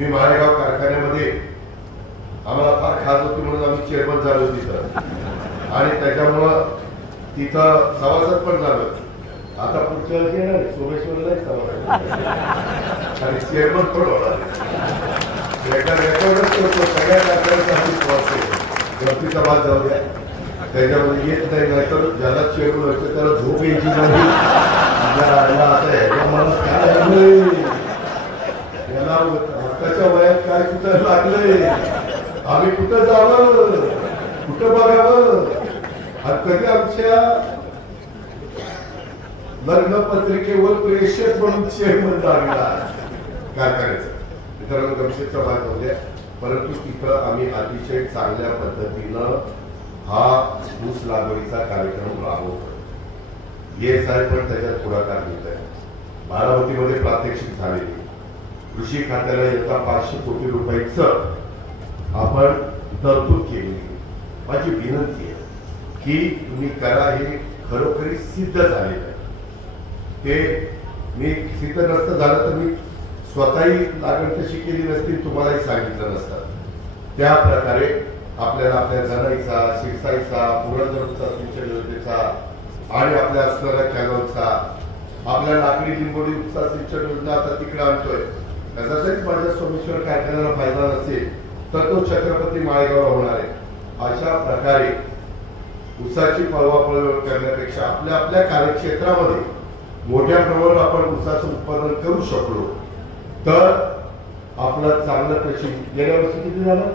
मी माळेगाव कारखान्यामध्ये आम्हाला फार खास होती म्हणून आम्ही चेअरमन झालो तिथं आणि त्याच्यामुळं तिथं सभासद पण झालो. आता पुढच्या वर्षी येणार सोमेश्वरला सभासद आणि चेअरमन पण होणार. रेकॉर्डच करतो सगळ्या कारखान्याचा भाग जाऊ द्या त्याच्यामध्ये येत नाही. नाहीतर ज्याला चेअरमन व्हायचं त्याला झोप यायची नाही. याला आताच्या वयात काय कुठं लागलंय, आम्ही कुठं जावं, कुठं बघावं. कधी आमच्या लग्न पत्रिकेवर प्रेषक म्हणून चेअरमन लागला कारखान्याचा. मित्रांनो गमतीचा भाग होत्या, परंतु तिथं आम्ही अतिशय चांगल्या पद्धतीनं हा ऊस लागवडीचा कार्यक्रम राबवतो. हे साहेब पण त्याच्यात पुढाकार घेत आहे. बारामतीमध्ये प्रात्यक्षिक झालेली कृषी खात्याला येता 500 कोटी रुपयाचं आपण तरतूद केली. माझी विनंती आहे की तुम्ही करा. हे खरोखरी सिद्ध झालेलं आहे. ते मी सिद्ध नसतं झालं तर मी स्वतःही लागण कशी केली नसती तुम्हालाही सांगितलं नसतं. त्या प्रकारे आपल्याला आपल्या जनाईचा, शिरसाईचा, पुरंदरचा, सिंचन योजनेचा आणि आपल्या असणाऱ्या कॅनलचा, आपल्या लाकडी लिंबोडीचा सिंचन योजना आता तिकडे आणतोय. त्याचा जरी माझ्या सोमेश्वर कारखान्याला फायदा नसेल तर तो छत्रपती माळेगाव होणार आहे. अशा प्रकारे ऊसाची पळवापळ करण्यापेक्षा आपल्या आपल्या कार्यक्षेत्रामध्ये मोठ्या प्रमाणावर आपण ऊसाचं उत्पादन करू शकलो तर आपलं चांगलं कृषी. गेल्या वर्षी किती झालं?